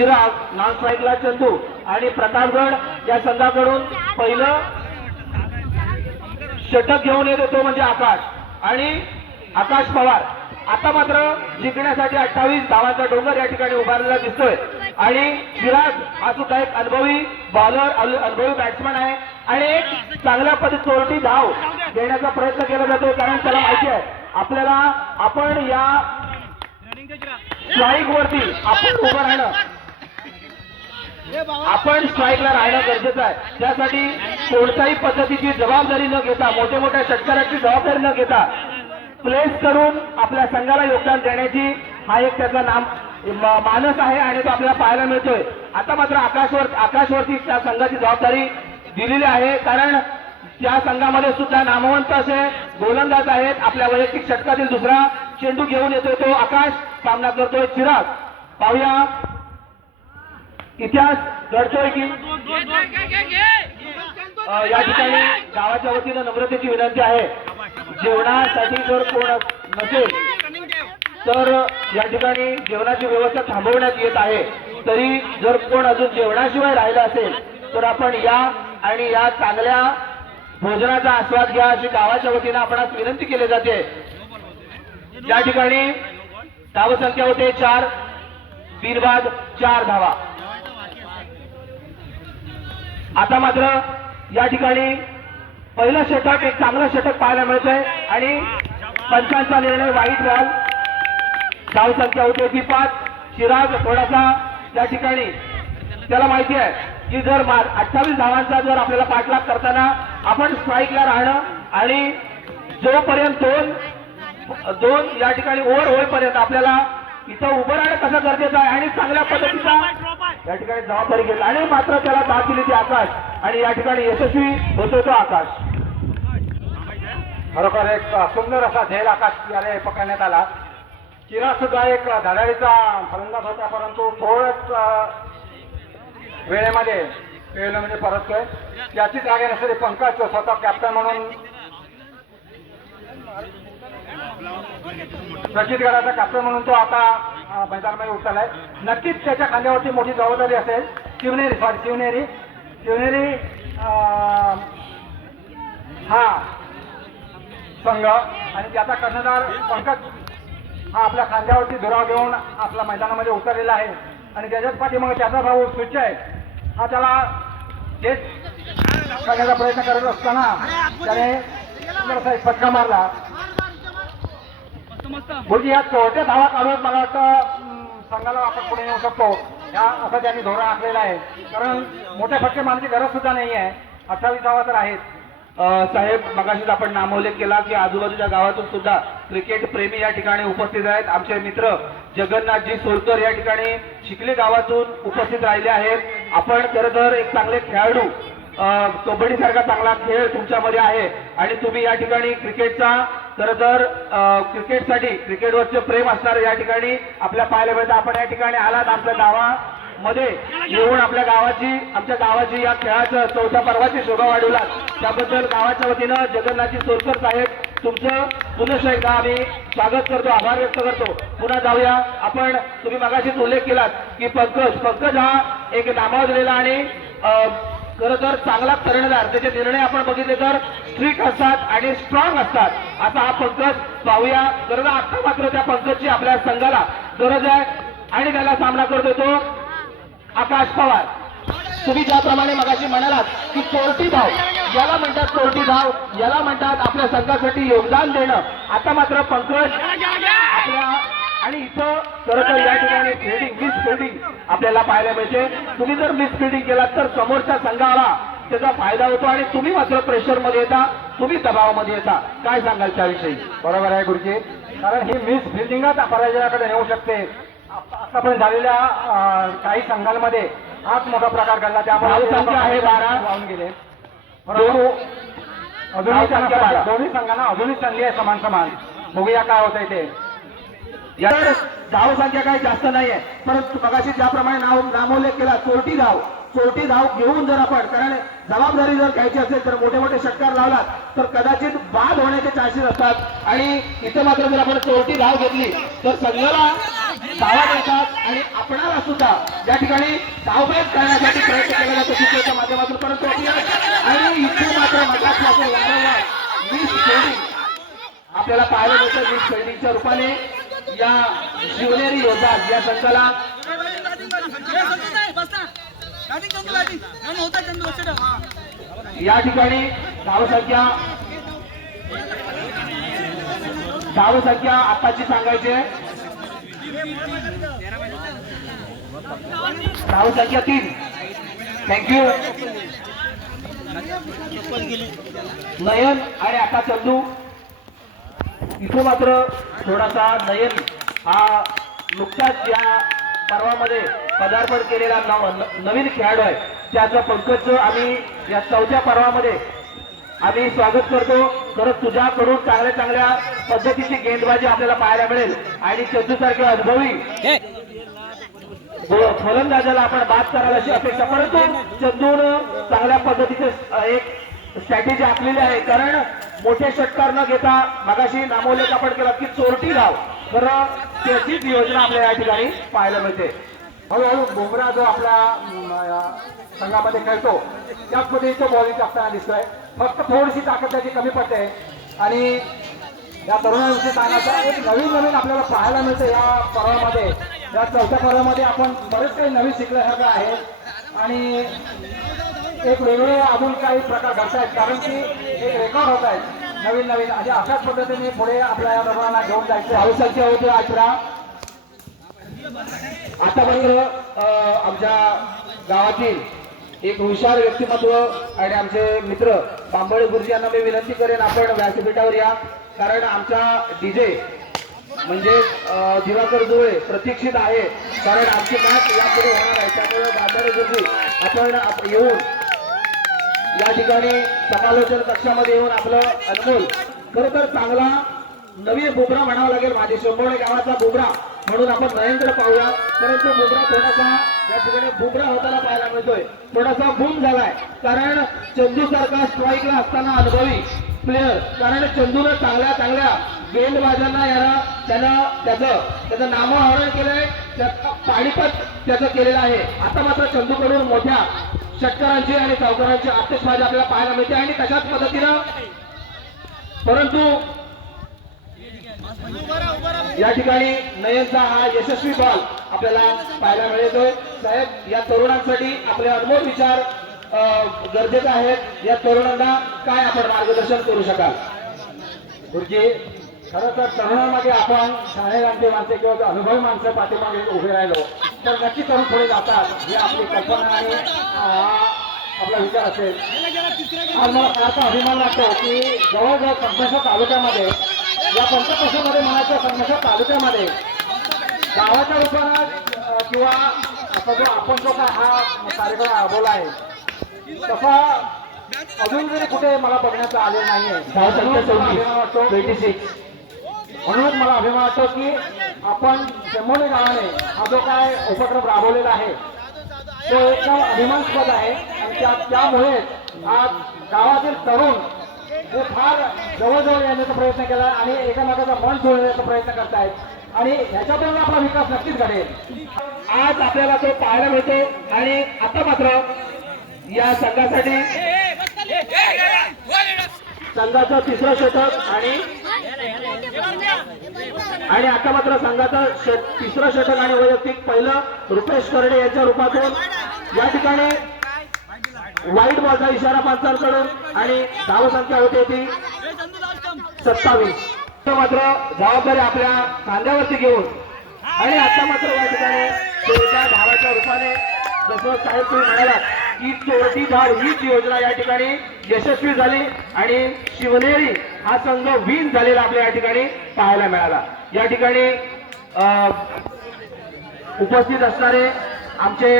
Chirag, non स्ट्राईकला Chandu आणि प्रतापगड या संघाकडून पहिलं षटक घेऊन येत होतो म्हणजे आकाश आणि आकाश पवार. आता मात्र जिंकण्यासाठी 28 धावांचा डोंगर या ठिकाणी उभारलेला दिसतोय आणि चिराग हा सुद्धा एक अनुभवी बॉलर, अनुभवी बॅट्समन आहे आणि एक चांगल्या पद्धतीत चोरटी धाव देण्याचा प्रयत्न केला जातो, कारण त्याला माहिती आहे आपल्याला आपण या स्ट्राईक वरती आपण उभं राहणं, आपण स्ट्राईकला राहणं गरजेचं आहे. त्यासाठी कोणत्याही पद्धतीची जबाबदारी न घेता, मोठ्या मोठ्या षटकाराची जबाबदारी न घेता प्लेस करून आपल्या संघाला योगदान देण्याची हा एक त्याचा मानस आहे आणि तो आपल्याला पाहायला मिळतोय. आता मात्र आकाशवरती त्या संघाची जबाबदारी दिलेली आहे, कारण त्या संघामध्ये सुद्धा नामवंत असे गोलंदाज आहेत. आपल्या वैयक्तिक षटकातील दुसरा चेंडू घेऊन येतोय तो आकाश, सामना करतोय चिराग. पाहूया इतिहास घडतोय की या ठिकाणी गावाच्या वतीनं नम्रतेची विनंती आहे, जेवणासाठी जर कोण नसेल तर या ठिकाणी जेवणाची व्यवस्था थांबवण्यात येत आहे. तरी जर कोण अजून जेवणाशिवाय राहिलं असेल तर आपण या आणि या चांगल्या भोजनाचा आस्वाद घ्या अशी गावाच्या वतीनं आपणास विनंती केली जाते. या ठिकाणी धावसंख्या होते 4, बिनबाद 4 धावा. आता मात्र या ठिकाणी पहिलं षटक, एक चांगलं षटक पाहायला मिळतंय आणि पंचांचा निर्णय वाईट बॉल. धावसंख्या होते ती 5. चिराग थोडासा त्या ठिकाणी त्याला माहिती आहे की जर 28 धावांचा जर आपल्याला पाठलाग करताना आपण स्ट्राईकला राहणं आणि जोपर्यंत दोन या ठिकाणी ओव्हर होईपर्यंत आपल्याला इथं उभं राहणं कसं गरजेचं आहे आणि चांगल्या पद्धतीचा या ठिकाणी जबाबदारी घेतली आणि मात्र त्याला दाद दिली ती आकाश आणि या ठिकाणी यशस्वी होतो तो आकाश. खरोखर एक सुंदर असा झेल आकाश याने पकडण्यात आला. चिराग सुद्धा एक धडाडीचा फलंदाज होता, परंतु थोडंच वेळेमध्ये म्हणजे परततोय. याची जागा नसलेली पंकज स्वतः कॅप्टन म्हणून प्रचितगडाचा कॅप्टन म्हणून तो आता मैदानामध्ये उतरलाय. नक्कीच त्याच्या खांद्यावरती मोठी जबाबदारी असेल. शिवनेरी हा संघ आणि त्याचा कर्णधार पंकज हा आपल्या खांद्यावरती धुराव घेऊन आपल्या मैदानामध्ये उतरलेला आहे आणि त्याच्याच पाठीमागे त्याचा भाऊ स्विच आहे. हा त्याला तेच करण्याचा प्रयत्न करत असताना त्याने सुंदरसा एक फटका मारला. म्हणजे या चोरट्या धावा काढून मला वाटतं संघाला आपण पुढे येऊ शकतो या असं त्यांनी धोरण आखलेलं आहे, कारण मोठे फटके मारण्याची गरज सुद्धा नाही आहे. 28 धावा तर आहेत. साहेब, मगाशीच आपण नामोल्लेख केला की आजूबाजूच्या गावातून सुद्धा क्रिकेट प्रेमी या ठिकाणी उपस्थित आहेत. आमचे मित्र जगन्नाथजी सोलकर या ठिकाणी चिखली गावातून उपस्थित राहिले आहेत. आपण खरं तर एक चांगले खेळाडू, कबड्डी सारखा चांगला खेळ तुमच्यामध्ये आहे आणि तुम्ही या ठिकाणी क्रिकेटचा खरं तर क्रिकेटसाठी क्रिकेटवरचे प्रेम असणारे या ठिकाणी आपल्या पाहायला मिळतं. आपण या ठिकाणी आलात आमच्या गावामध्ये येऊन आमच्या गावाची या खेळाचं 4थ्या पर्वाची शोभा वाढवलात, त्याबद्दल गावाच्या वतीनं जगन्नाथजी सोलकर साहेब तुमचं पुन्हा एकदा आम्ही स्वागत करतो, आभार व्यक्त करतो. पुन्हा जाऊया आपण, तुम्ही मगाशीच उल्लेख केलात की पंकज हा एक नामावलेला आणि खरं तर चांगला कर्णधार, त्याचे निर्णय आपण बघितले तर स्ट्रिक्ट असतात आणि स्ट्रॉंग असतात, असा हा पंकज. पाहूया खरं आता मात्र त्या पंकजची आपल्या संघाला गरज आहे आणि त्याला सामना करतो तो आकाश पवार. तुम्ही ज्याप्रमाणे मगाशी म्हणालात की चोरटी धाव, याला म्हणतात चोरटी धाव, याला म्हणतात आपल्या संघासाठी योगदान देणं. आता मात्र पंकज आपल्या आणि इथं खरं तर या ठिकाणी मिस फिल्डिंग आपल्याला पाहायला मिळते. तुम्ही जर मिस फिल्डिंग केलात तर समोरच्या संघाला त्याचा फायदा होतो आणि तुम्ही मात्र प्रेशरमध्ये येता, तुम्ही दबावामध्ये येता. काय सांगाल त्याविषयी? बरोबर आहे गुरुजी, कारण ही मिस फिल्डिंगच पराजयाकडे नेऊ शकते. आतापर्यंत झालेल्या काही संघांमध्ये हाच मोठा प्रकार घडला, त्यामुळे संख्या आहे 12 वाहून गेले. परंतु दोन्ही संघांना अजूनही संधी आहे समान. बघूया काय होतंय ते. धाव संख्या काही जास्त नाहीये, परंतु मगाशी ज्याप्रमाणे नामोल्लेख केला चोरटी धाव, चोरटी धाव घेऊन जर आपण, कारण जबाबदारी जर घ्यायची असेल तर मोठे मोठे षटकार लावलात तर कदाचित बाद होण्याचे चान्सेस असतात आणि इथं मात्र जर आपण चोरटी धाव घेतली तर संघाला धावा मिळतात आणि आपणाला सुद्धा या ठिकाणी धावभेद करण्यासाठी प्रयत्न केला जातो चित्रच्या माध्यमातून, परंतु आणि इथे मात्र मगासपासून वारंवार मिस फिल्डिंग आपल्याला पाहायला मिळतं. मिस फिल्डिंगच्या रूपाने या शिवनेरी योद्धा या संघाला या ठिकाणी धावसंख्या आताची सांगायची आहे. धावसंख्या 3. थँक्यू. नयन आणि आता चंदू. इथे मात्र थोडासा नयन हा नुकताच या पर्वामध्ये पदार्पण केलेला नवीन खेळाडू आहे. त्याचं पंकजचं आम्ही या 4थ्या पर्वामध्ये आम्ही स्वागत करतो. खरंच तुझ्याकडून चांगल्या चांगल्या पद्धतीची गेंदबाजी आपल्याला पाहायला मिळेल आणि चंदू सारखे अनुभवी फलंदाजाला आपण बाद करायला अशी अपेक्षा, परंतु चंदून चांगल्या पद्धतीचे एक स्ट्रॅटेजी आखलेली आहे. कारण मोठे षटकार न घेता मगाशी नामोल्लेख आपण केला की चोरटी धाव, तर त्याचीच योजना आपल्याला या ठिकाणी पाहायला मिळते. हळूहळू बुमरा जो आपल्या संघामध्ये खेळतो त्याच पद्धतीचं बॉलिंग असताना दिसतोय. फक्त थोडीशी ताकद त्याची कमी पडते आणि या तरुणांविषयी सांगायचं एक नवीन आपल्याला पाहायला मिळतं या पर्वामध्ये. या 4थ्या पर्वामध्ये आपण बरेच काही नवीन शिकल्यासारखं आहे आणि एक वेगळे अजून काही प्रकार घडतायत, कारण की एक रेकॉर्ड होत आहेत नवीन आणि अशाच पद्धतीने पुढे आपल्या या तरुणांना घेऊन जायचं. धावसंख्या होते 18. आतापर्यंत आमच्या गावातील एक हुशार व्यक्तिमत्व आणि आमचे मित्र बांबळे गुरुजी यांना मी विनंती करेन आपण व्यासपीठावर या, कारण आमचा डीजे म्हणजे दिवाकर जुळे प्रतीक्षित आहे, कारण आमची मॅच यापुढे होणार आहे. त्यामुळे बांबळे गुरुजी आपण येऊन या ठिकाणी समालोचन कक्षामध्ये येऊन आपलं अनमोल खरं तर चांगला नवीन बुमरा म्हणावा लागेल. माझे शंभोणे गावाचा बुमरा म्हणून आपण नयनकडे पाहूया, परंतु बुमरा थोडासा या ठिकाणी बुमरा होताना पाहायला मिळतोय, थोडासा बूम झालाय. कारण चंदू सारखा स्ट्राईकला असताना अनुभवी प्लेअर, कारण चंदूनं चांगल्या गेंदबाजांना त्याचं नामोहरण केलंय, त्याचा पाणीपत त्याचं केलेलं आहे. आता मात्र चंदूकडून मोठ्या षटकारांची आणि चौकारांची आतिषबाजी आपल्याला पाहायला मिळते आणि तशाच पद्धतीनं, परंतु या ठिकाणी नयनचा हा यशस्वी बॉल आपल्याला पाहायला मिळतोय. साहेब, या तरुणांसाठी आपले अनमोल विचार गरजेचे आहेत. या तरुणांना काय आपण मार्गदर्शन करू शकाल? गुरुजी, खरं तर तरुणांमध्ये आपण शाळेरांचे माणसे किंवा अनुभवी माणसं पाठीमागे उभे राहिलो तर नक्की तरुण पुढे जातात ही आपली कल्पना आणि आपला विचार असेल. आज मला फारसा अभिमान वाटतो की जवळजवळ संघर्ष तालुक्यामध्ये, या पंचक्रोशीमध्ये म्हणायचं संघर्ष तालुक्यामध्ये गावाच्या रूपानं किंवा असा जो आपण जो काय हा कार्यक्रम राबवला आहे तसा अजून जरी कुठे मला बघण्याचं आले नाहीये. अभिमान वाटतो 26. म्हणूनच मला अभिमान वाटतो की आपण शेंबोली गावाने हा जो काय उपक्रम राबवलेला आहे तो एकदम अभिमानास्पद आहे आणि त्यामुळे आज गावातील तरुण हे फार जवळजवळ येण्याचा प्रयत्न केला आणि एकामेकाचा मन जुळण्याचा प्रयत्न करतायत आणि ह्याच्यातून आपला विकास नक्कीच घडेल. आज आपल्याला तो पाहायला मिळतो आणि आता मात्र या संघासाठी संघाचं तिसरं षटक आणि आता मात्र संघाचं तिसरं षटक आणि वैयक्तिक पहिलं रुपेश करडे यांच्या रूपातून या ठिकाणी वाईट बॉलचा इशारा पंचांकडून आणि धावसंख्या होते ती 27. मात्र जबाबदारी आपल्या खांद्यावरती घेऊन आणि आता मात्र या ठिकाणी चोरट्या धावाच्या रूपाने जसं साहेब तुम्ही म्हणालात की चोरटी धाव हीच योजना या ठिकाणी यशस्वी झाली आणि शिवनेरी हा संघ विन झालेला आपल्या या ठिकाणी पाहायला मिळाला. या ठिकाणी उपस्थित असणारे आमचे